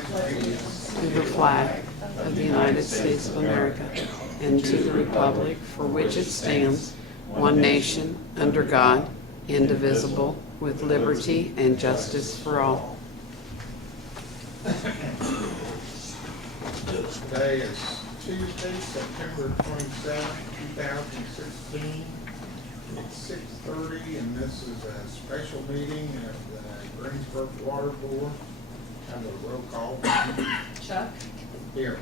to the flag of the United States of America and to the republic for which it stands, one nation, under God, indivisible, with liberty and justice for all. Today is Tuesday, September 27th, 2016. It's 6:30, and this is a special meeting of the Greensburg Water Board. Have a roll call. Chuck? Here.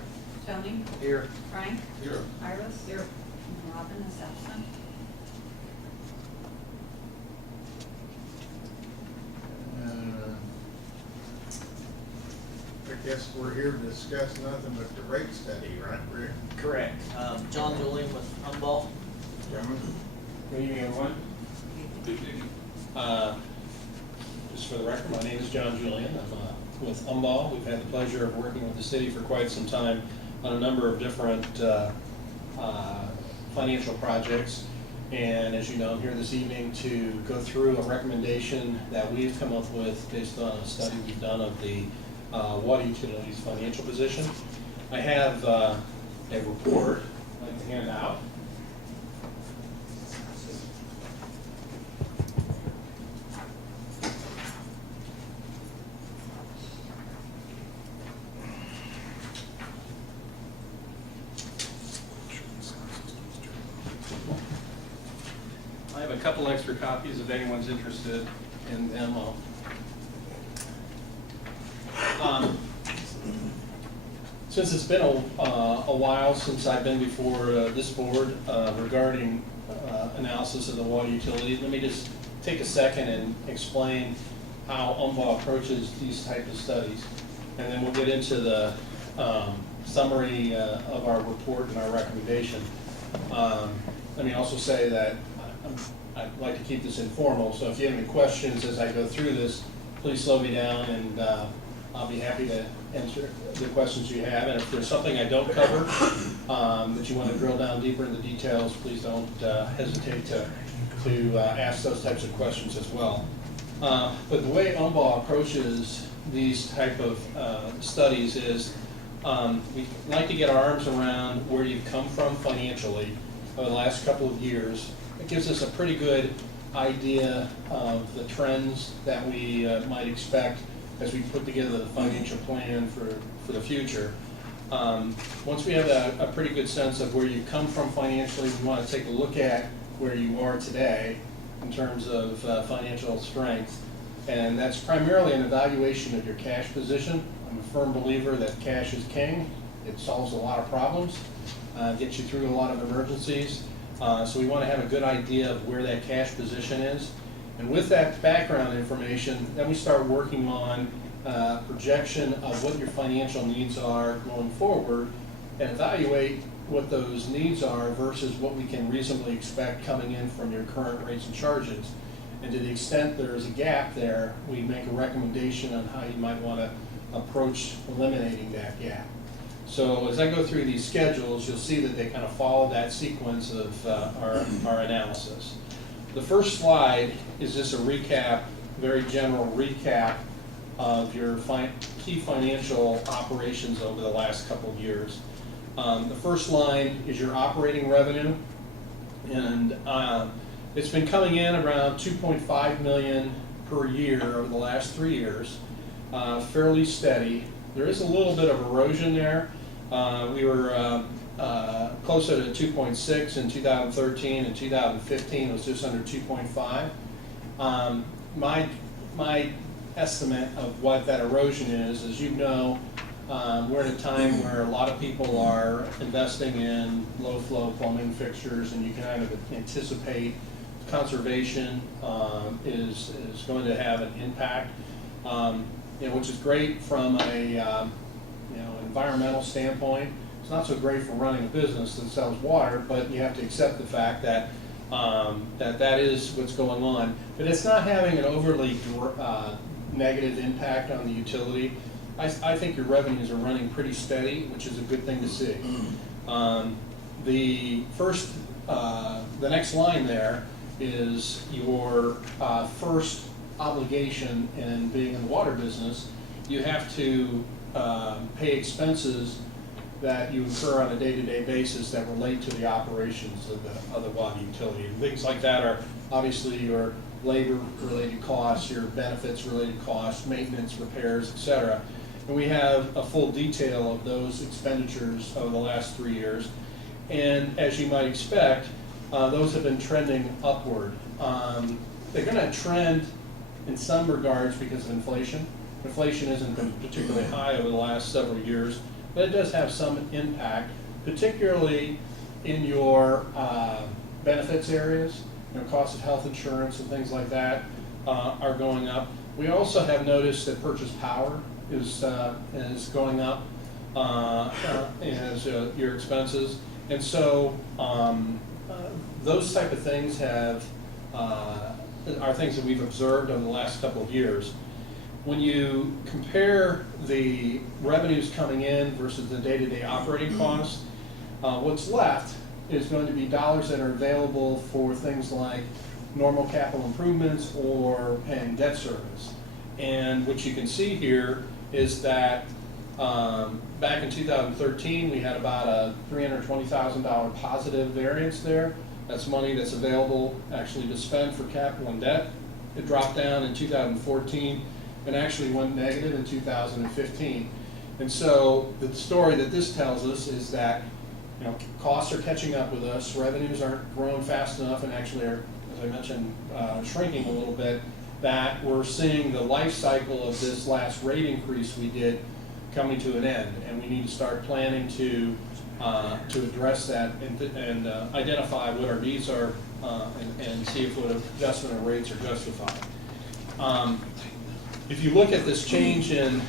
Tony? Here. Frank? Here. Iris? Here. And Robin is absent. I guess we're here to discuss nothing but the rate study, right, Rick? Correct. John Julian with Umbaugh. Gentlemen? Good evening, everyone. Just for the record, my name is John Julian. I'm with Umbaugh. We've had the pleasure of working with the city for quite some time on a number of different financial projects. And as you know, I'm here this evening to go through a recommendation that we've come up with based on a study we've done of the water utilities financial position. I have a report I'd like to hand out. I have a couple extra copies if anyone's interested in them. Since it's been a while since I've been before this board regarding analysis of the water utility, let me just take a second and explain how Umbaugh approaches these type of studies. And then we'll get into the summary of our report and our recommendation. Let me also say that I'd like to keep this informal, so if you have any questions as I go through this, please slow me down and I'll be happy to answer the questions you have. And if there's something I don't cover that you want to drill down deeper in the details, please don't hesitate to ask those types of questions as well. But the way Umbaugh approaches these type of studies is we like to get our arms around where you've come from financially over the last couple of years. It gives us a pretty good idea of the trends that we might expect as we put together the financial plan for the future. Once we have a pretty good sense of where you come from financially, we want to take a look at where you are today in terms of financial strength. And that's primarily an evaluation of your cash position. I'm a firm believer that cash is king. It solves a lot of problems, gets you through a lot of emergencies. So we want to have a good idea of where that cash position is. And with that background information, then we start working on projection of what your financial needs are going forward and evaluate what those needs are versus what we can reasonably expect coming in from your current rates and charges. And to the extent there is a gap there, we make a recommendation on how you might want to approach eliminating that gap. So as I go through these schedules, you'll see that they kind of follow that sequence of our analysis. The first slide is just a recap, very general recap of your key financial operations over the last couple of years. The first line is your operating revenue, and it's been coming in around $2.5 million per year over the last 3 years, fairly steady. There is a little bit of erosion there. We were closer to 2.6 in 2013, and 2015 was just under 2.5. My estimate of what that erosion is, as you know, we're in a time where a lot of people are investing in low flow plumbing fixtures, and you can kind of anticipate conservation is going to have an impact, which is great from a environmental standpoint. It's not so great for running a business that sells water, but you have to accept the fact that that is what's going on. But it's not having an overly negative impact on the utility. I think your revenues are running pretty steady, which is a good thing to see. The next line there is your first obligation in being in the water business you have to pay expenses that you incur on a day-to-day basis that relate to the operations of the water utility. And things like that are obviously your labor-related costs, your benefits-related costs, maintenance, repairs, et cetera. And we have a full detail of those expenditures over the last 3 years. And as you might expect, those have been trending upward. They're going to trend in some regards because of inflation. Inflation hasn't been particularly high over the last several years, but it does have some impact, particularly in your benefits areas. Costs of health insurance and things like that are going up. We also have noticed that purchase power is going up as your expenses, and so those type of things are things that we've observed over the last couple of years. When you compare the revenues coming in versus the day-to-day operating costs, what's left is going to be dollars that are available for things like normal capital improvements or paying debt service. And what you can see here is that back in 2013, we had about a $320,000 positive variance there. That's money that's available actually to spend for capital and debt. It dropped down in 2014 and actually went negative in 2015. And so the story that this tells us is that costs are catching up with us, revenues aren't growing fast enough, and actually are, as I mentioned, shrinking a little bit, that we're seeing the life cycle of this last rate increase we did coming to an end, and we need to start planning to address that and identify what our needs are and see if what adjustment of rates are justified. If you look at this change in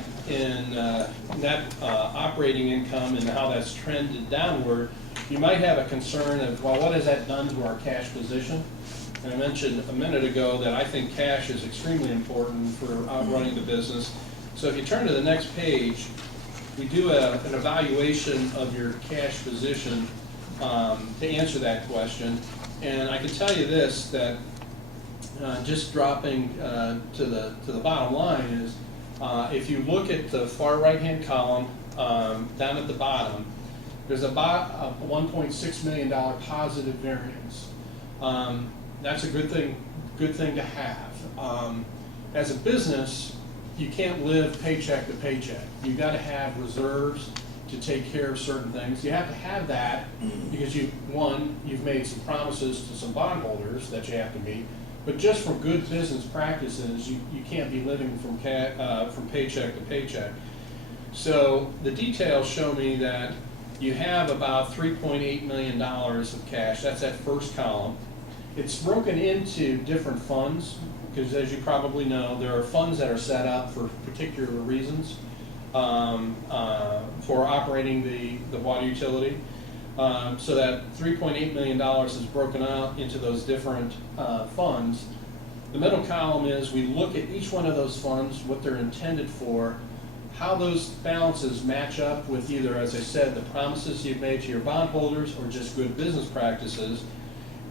net operating income and how that's trended downward, you might have a concern of, well, what has that done to our cash position? And I mentioned a minute ago that I think cash is extremely important for running the business. So if you turn to the next page, we do an evaluation of your cash position to answer that question. And I can tell you this, that just dropping to the bottom line is, if you look at the far right-hand column, down at the bottom, there's about a $1.6 million positive variance. That's a good thing to have. As a business, you can't live paycheck to paycheck. You've got to have reserves to take care of certain things. You have to have that because you've made some promises to some bondholders that you have to meet. But just for good business practices, you can't be living from paycheck to paycheck. So the details show me that you have about $3.8 million of cash. That's that first column. It's broken into different funds because, as you probably know, there are funds that are set up for particular reasons for operating the water utility. So that $3.8 million is broken out into those different funds. The middle column is we look at each one of those funds, what they're intended for, how those balances match up with either, as I said, the promises you've made to your bondholders or just good business practices,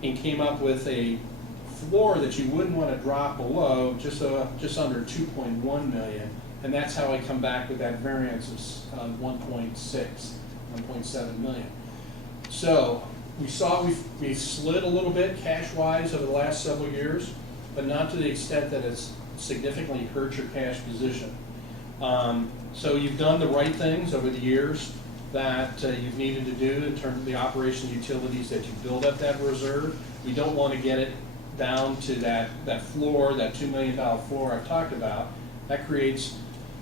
and came up with a floor that you wouldn't want to drop below, just under 2.1 million. And that's how I come back with that variance of 1.7 million. So we saw we've slid a little bit cash-wise over the last several years, but not to the extent that it's significantly hurt your cash position. So you've done the right things over the years that you've needed to do in terms of the operation utilities that you build up that reserve. We don't want to get it down to that floor, that $2 million floor I've talked about. That creates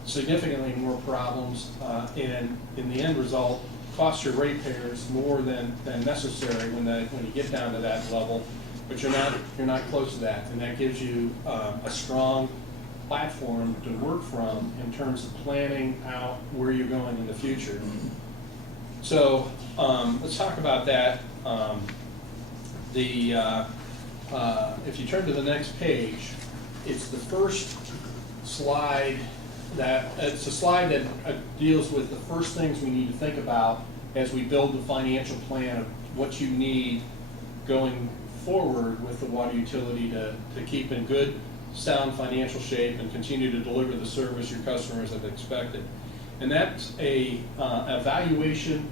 significantly more problems, and in the end result, costs your ratepayers more than necessary when you get down to that level. But you're not close to that, and that gives you a strong platform to work from in terms of planning out where you're going in the future. So let's talk about that. If you turn to the next page, it's the first slide it's a slide that deals with the first things we need to think about as we build the financial plan of what you need going forward with the water utility to keep in good sound financial shape and continue to deliver the service your customers have expected. And that's a evaluation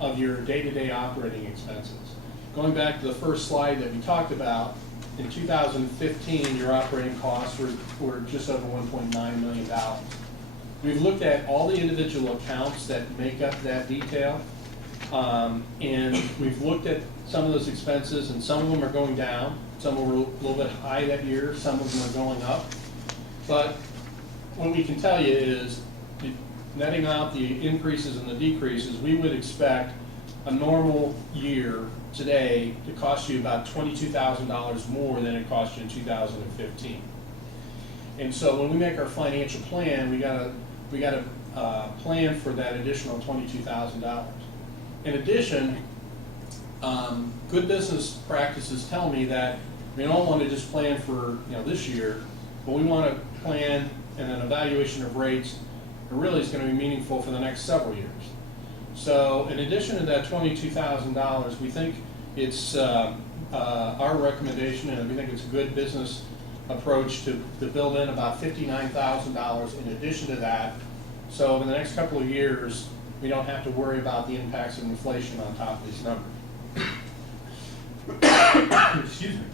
of your day-to-day operating expenses. Going back to the first slide that we talked about, in 2015, your operating costs were just over $1.9 million. We've looked at all the individual accounts that make up that detail, and we've looked at some of those expenses, and some of them are going down, some were a little bit high that year, some of them are going up. But what we can tell you is, netting out the increases and the decreases, we would expect a normal year today to cost you about $22,000 more than it cost you in 2015. And so when we make our financial plan, we gotta plan for that additional $22,000. In addition, good business practices tell me that we don't want to just plan for this year, but we want to plan and an evaluation of rates that really is going to be meaningful for the next several years. So in addition to that $22,000, we think it's our recommendation, and we think it's a good business approach to build in about $59,000 in addition to that. So in the next couple of years, we don't have to worry about the impacts of inflation on top of these numbers. Excuse me.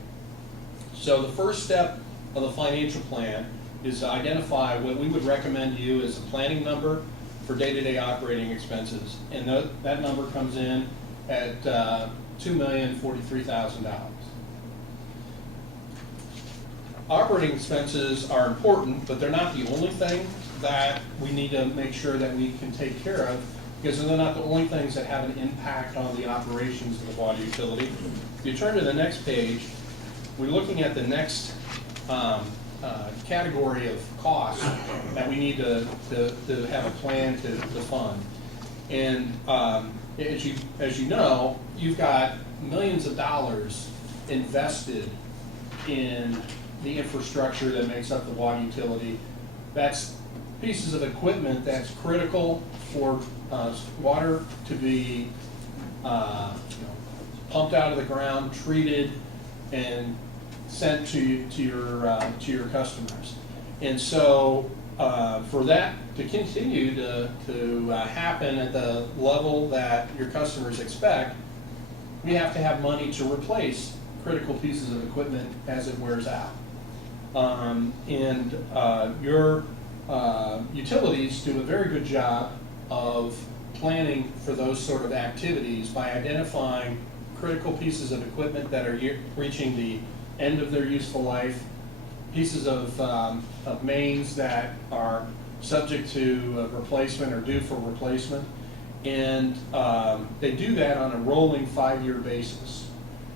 So the first step of the financial plan is to identify what we would recommend to you as a planning number for day-to-day operating expenses. And that number comes in at $2,043,000. Operating expenses are important, but they're not the only thing that we need to make sure that we can take care of, because they're not the only things that have an impact on the operations of the water utility. If you turn to the next page, we're looking at the next category of costs that we need to have a plan to fund. And as you know, you've got millions of dollars invested in the infrastructure that makes up the water utility. That's pieces of equipment that's critical for water to be pumped out of the ground, treated, and sent to your customers. And so for that to continue to happen at the level that your customers expect, we have to have money to replace critical pieces of equipment as it wears out. Your utilities do a very good job of planning for those sort of activities by identifying critical pieces of equipment that are reaching the end of their useful life, pieces of mains that are subject to replacement or due for replacement. And they do that on a rolling 5-year basis.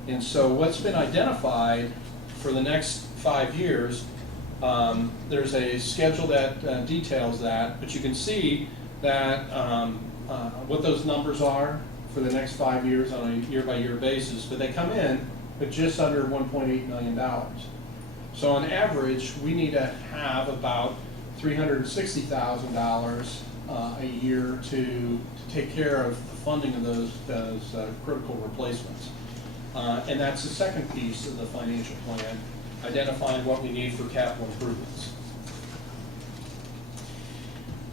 And so what's been identified for the next 5 years, there's a schedule that details that, but you can see that what those numbers are for the next 5 years on a year-by-year basis, but they come in at just under $1.8 million. So on average, we need to have about $360,000 a year to take care of the funding of those critical replacements. And that's the second piece of the financial plan, identifying what we need for capital improvements.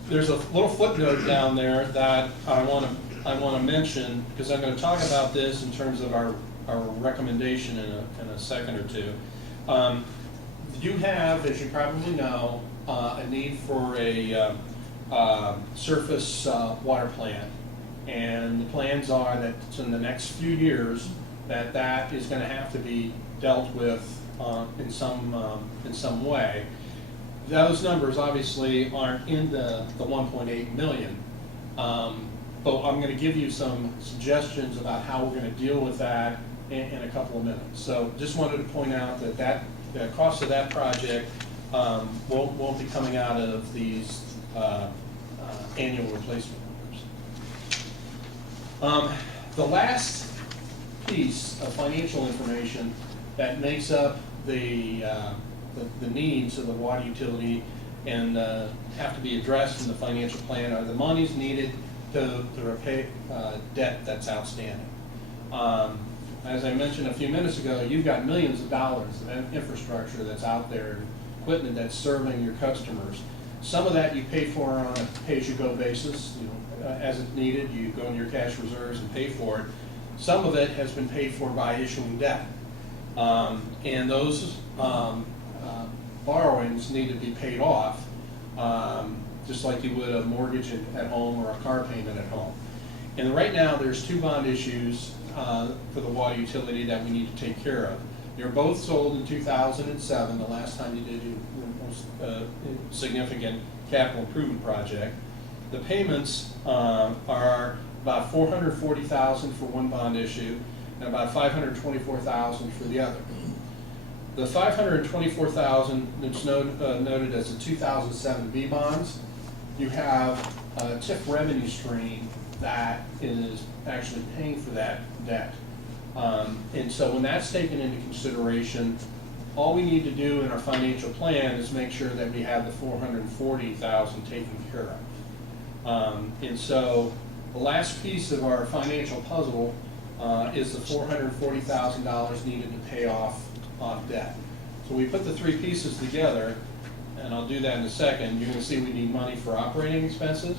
There's a little footnote down there that I want to mention, because I'm going to talk about this in terms of our recommendation in a second or two. You have, as you probably know, a need for a surface water plant, and the plans are that in the next few years that is going to have to be dealt with in some way. Those numbers obviously aren't in the 1.8 million, but I'm going to give you some suggestions about how we're going to deal with that in a couple of minutes. So just wanted to point out that the cost of that project won't be coming out of these annual replacement numbers. The last piece of financial information that makes up the needs of the water utility and have to be addressed in the financial plan are the monies needed to repay debt that's outstanding. As I mentioned a few minutes ago, you've got millions of dollars of infrastructure that's out there, equipment that's serving your customers. Some of that you pay for on a pay-as-you-go basis, as it's needed, you go in your cash reserves and pay for it. Some of it has been paid for by issuing debt. And those borrowings need to be paid off, just like you would a mortgage at home or a car payment at home. And right now, there's 2 bond issues for the water utility that we need to take care of. They're both sold in 2007, the last time you did your most significant capital improvement project. The payments are about $440,000 for one bond issue and about $524,000 for the other. The $524,000 that's noted as the 2007 B bonds, you have a TIF revenue stream that is actually paying for that debt. And so when that's taken into consideration, all we need to do in our financial plan is make sure that we have the $440,000 taken care of. And so the last piece of our financial puzzle is the $440,000 needed to pay off debt. So we put the 3 pieces together, and I'll do that in a second. You're going to see we need money for operating expenses,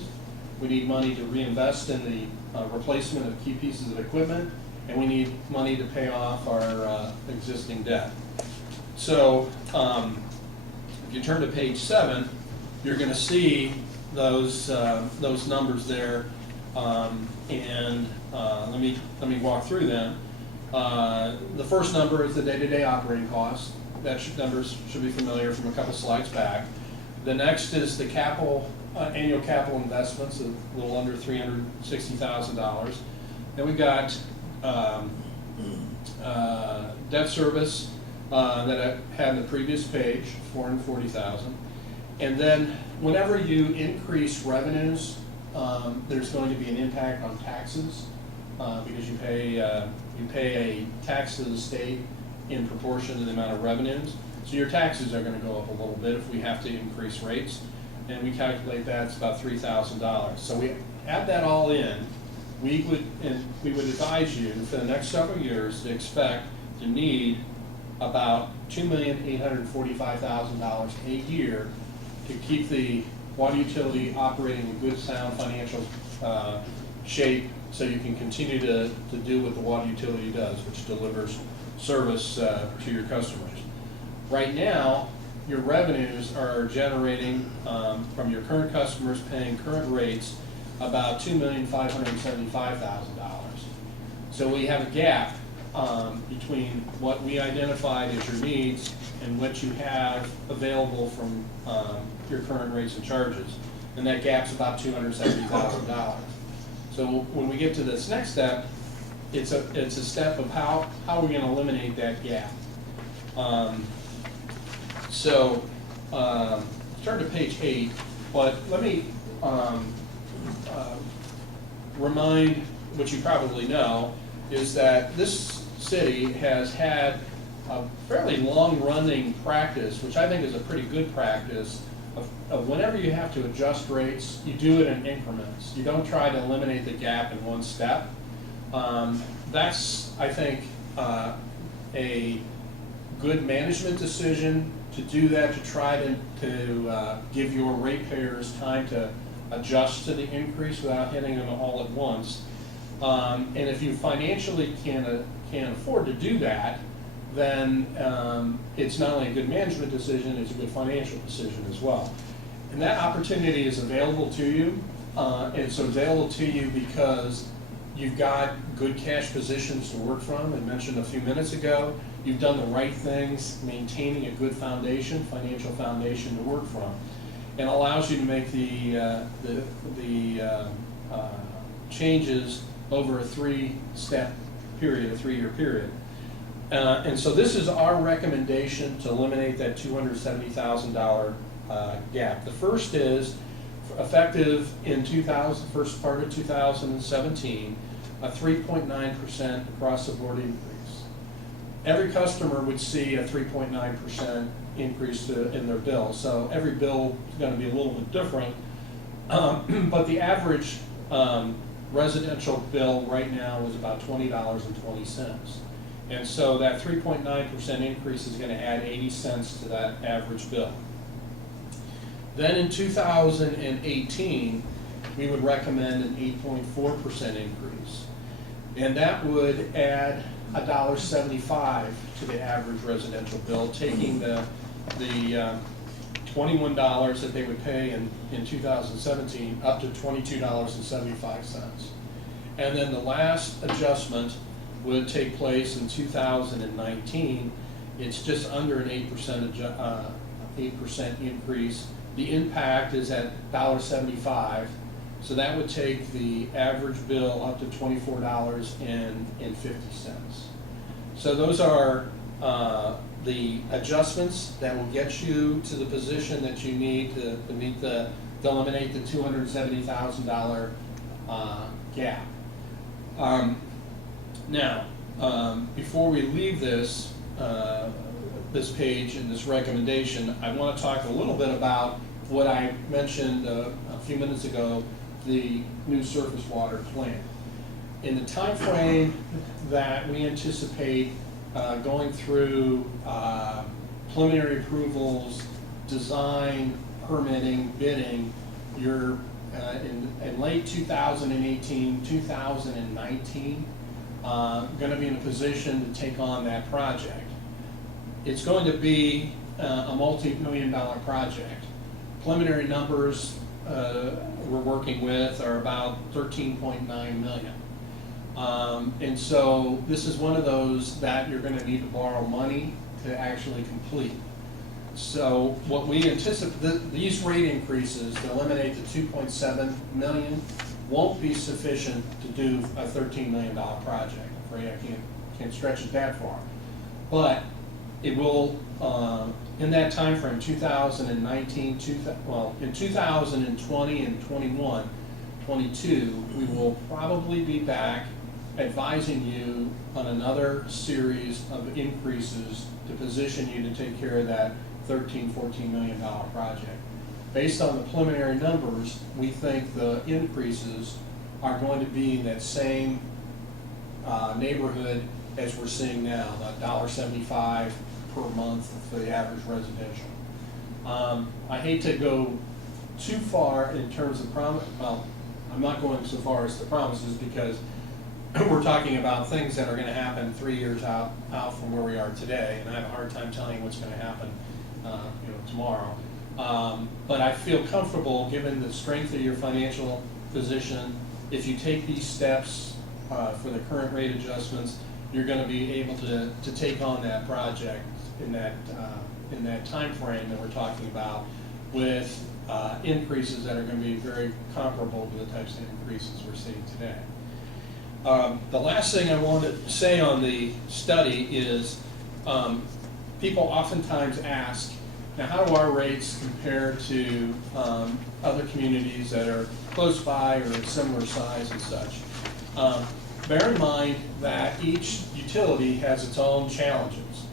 we need money to reinvest in the replacement of key pieces of equipment, and we need money to pay off our existing debt. So if you turn to page 7, you're going to see those numbers there, and let me walk through them. The first number is the day-to-day operating costs. That numbers should be familiar from a couple slides back. The next is the annual capital investments, a little under $360,000. Then we got debt service that I had in the previous page, $440,000. And then whenever you increase revenues, there's going to be an impact on taxes because you pay a tax to the state in proportion to the amount of revenues. So your taxes are going to go up a little bit if we have to increase rates, and we calculate that's about $3,000. So we add that all in. We would advise you for the next several years to expect to need about $2,845,000 a year to keep the water utility operating in good, sound financial shape, so you can continue to do what the water utility does, which delivers service to your customers. Right now, your revenues are generating from your current customers paying current rates about $2,575,000. So we have a gap between what we identified as your needs and what you have available from your current rates and charges. And that gap's about $270,000. So when we get to this next step, it's a step of how we're going to eliminate that gap. Turn to page 8, but let me remind what you probably know is that this city has had a fairly long-running practice, which I think is a pretty good practice, of whenever you have to adjust rates, you do it in increments. You don't try to eliminate the gap in one step. That's, I think, a good management decision to do that, to try to give your ratepayers time to adjust to the increase without hitting them all at once. And if you financially can afford to do that, then it's not only a good management decision, it's a good financial decision as well. And that opportunity is available to you. It's available to you because you've got good cash positions to work from. I mentioned a few minutes ago, you've done the right things, maintaining a good foundation, financial foundation to work from. And allows you to make the changes over a 3-step period, a 3-year period. And so this is our recommendation to eliminate that $270,000 gap. The first is effective in first part of 2017, a 3.9% across the board increase. Every customer would see a 3.9% increase in their bill. So every bill is going to be a little bit different. But the average residential bill right now is about $20.20. And so that 3.9% increase is going to add 80 cents to that average bill. Then in 2018, we would recommend an 8.4% increase. And that would add $1.75 to the average residential bill, taking the $21 that they would pay in 2017 up to $22.75. And then the last adjustment would take place in 2019. It's just under an 8% increase. The impact is at $1.75, so that would take the average bill up to $24.50. So those are the adjustments that will get you to the position that you need to meet to eliminate the $270,000 gap. Now, before we leave this this page and this recommendation, I want to talk a little bit about what I mentioned a few minutes ago, the new surface water plant. In the time frame that we anticipate going through preliminary approvals, design, permitting, bidding, you're in late 2018, 2019, going to be in a position to take on that project. It's going to be a multi-million-dollar project. Preliminary numbers we're working with are about $13.9 million. And so this is one of those that you're going to need to borrow money to actually complete. So what we anticipate, these rate increases to eliminate the $2.7 million won't be sufficient to do a $13 million project. I'm afraid I can't stretch it that far. But it will, in that time frame, 2019, in 2020 and 21, 22, we will probably be back advising you on another series of increases to position you to take care of that $13-14 million project. Based on the preliminary numbers, we think the increases are going to be in that same neighborhood as we're seeing now, $1.75 per month for the average residential. I hate to go too far in terms of promise. Well, I'm not going so far as the promises because we're talking about things that are going to happen 3 years out from where we are today, and I have a hard time telling you what's going to happen, tomorrow. But I feel comfortable, given the strength of your financial position, if you take these steps for the current rate adjustments, you're going to be able to take on that project in that time frame that we're talking about, with increases that are going to be very comparable to the types of increases we're seeing today. The last thing I want to say on the study is people oftentimes ask, now how do our rates compare to other communities that are close by or similar size and such? Bear in mind that each utility has its own challenges.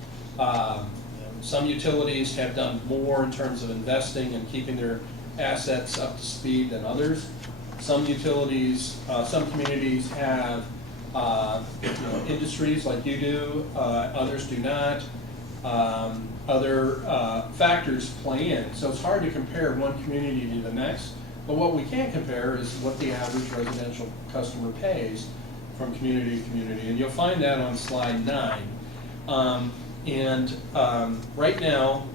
Some utilities have done more in terms of investing and keeping their assets up to speed than others. Some utilities, some communities have industries like you do, others do not. Other factors play in. So it's hard to compare one community to the next. But what we can compare is what the average residential customer pays from community to community. And you'll find that on slide 9. Right now,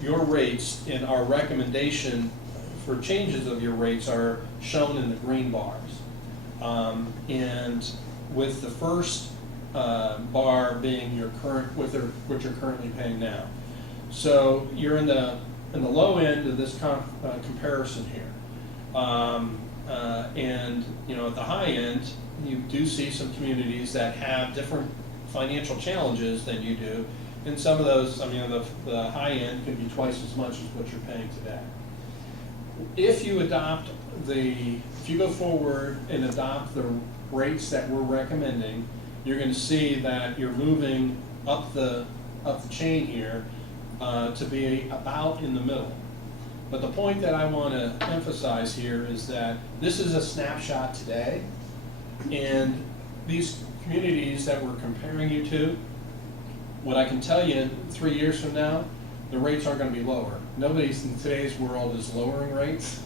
your rates and our recommendation for changes of your rates are shown in the green bars. And with the first bar being your current, what you're currently paying now. So you're in the low end of this comparison here. And at the high end, you do see some communities that have different financial challenges than you do. And some of those, the high end can be twice as much as what you're paying today. If you go forward and adopt the rates that we're recommending, you're going to see that you're moving up the chain here to be about in the middle. But the point that I want to emphasize here is that this is a snapshot today, and these communities that we're comparing you to, what I can tell you, 3 years from now, the rates aren't going to be lower. Nobody in today's world is lowering rates.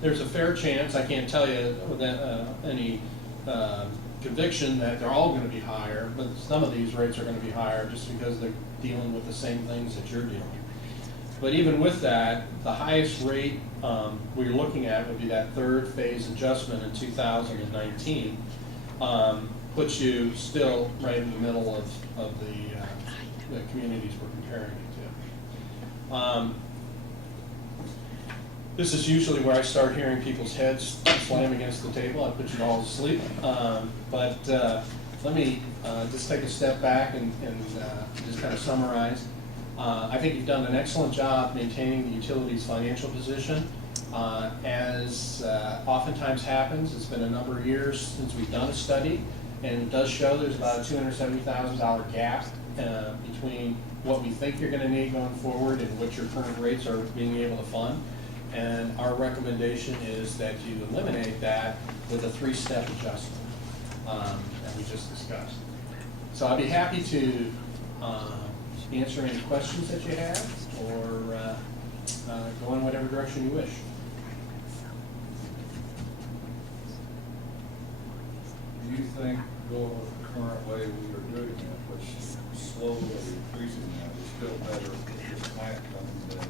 There's a fair chance, I can't tell you with any conviction that they're all going to be higher, but some of these rates are going to be higher just because they're dealing with the same things that you're dealing with. But even with that, the highest rate we're looking at would be that third phase adjustment in 2019, puts you still right in the middle of the communities we're comparing you to. This is usually where I start hearing people's heads slam against the table. I put you all to sleep. But let me just take a step back and just kind of summarize. I think you've done an excellent job maintaining the utility's financial position. As oftentimes happens, it's been a number of years since we've done a study, and it does show there's about a $270,000 gap between what we think you're going to need going forward and what your current rates are being able to fund. And our recommendation is that you eliminate that with a 3-step adjustment that we just discussed. So I'd be happy to answer any questions that you have, or go in whatever direction you wish. Do you think going with the current way we are doing it, which is slowly increasing now, is still better if this plant comes than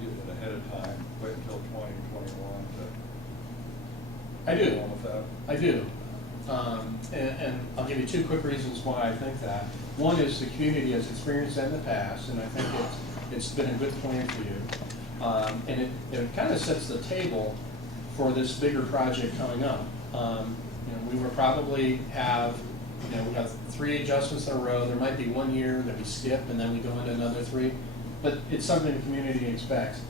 get it ahead of time, wait until 2021 to I do. go on with that? I do. And I'll give you 2 quick reasons why I think that. One is the community has experienced that in the past, and I think it's been a good plan for you. And it kind of sets the table for this bigger project coming up. We will probably have, we have 3 adjustments in a row. There might be 1 year that we skip, and then we go into another 3. But it's something the community expects.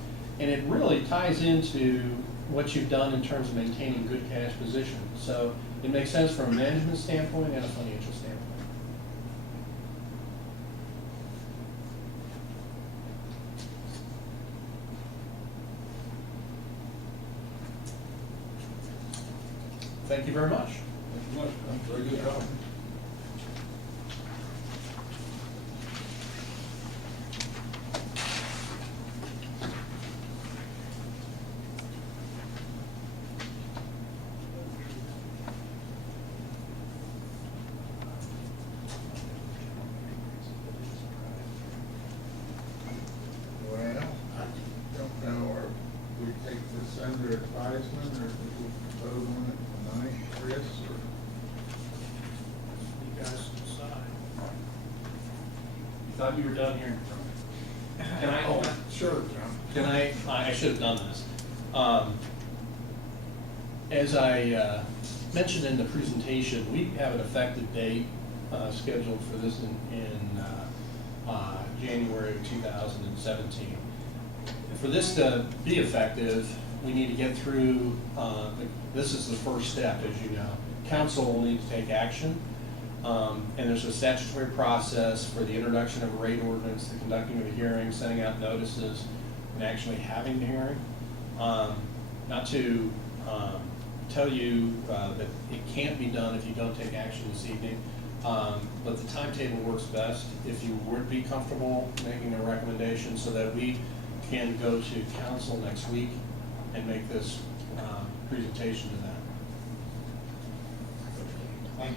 And it really ties into what you've done in terms of maintaining good cash position. So it makes sense from a management standpoint and a financial standpoint. Thank you very much. Thank you much. Very good job. Well, I don't know, or we take this under advisement, or do we vote on it tonight, Chris, or? You guys decide. You thought you were done hearing from me. Can I? Oh, sure, John. Can I should have done this. As I mentioned in the presentation, we have an effective date scheduled for this in January of 2017. And for this to be effective, we need to get through, this is the first step, as you know. Council will need to take action. And there's a statutory process for the introduction of a rate ordinance, the conducting of a hearing, sending out notices, and actually having the hearing. Not to tell you that it can't be done if you don't take action this evening, but the timetable works best if you would be comfortable making a recommendation so that we can go to council next week and make this presentation to them. Thank you.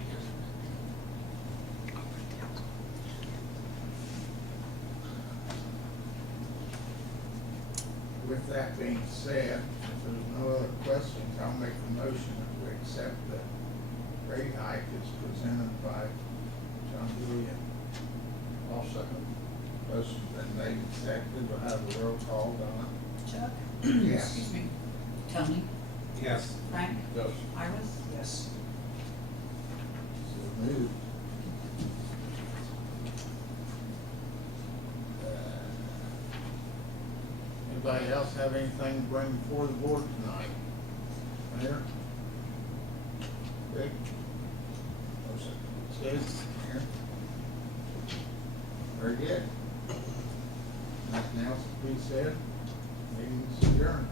With that being said, if there's no other questions, I'll make the motion that we accept the rate hike as presented by John Julian. I'll second. Motion's been made and seconded, we'll have a roll call, Donna. Chuck? Yes. Excuse me. Tony? Yes. Frank? Yes. Iris? Yes. So moved. Anybody else have anything to bring before the board tonight? Mayor? Rick? Steve? Mayor? Very good. Nothing else to be said? Meeting's adjourned.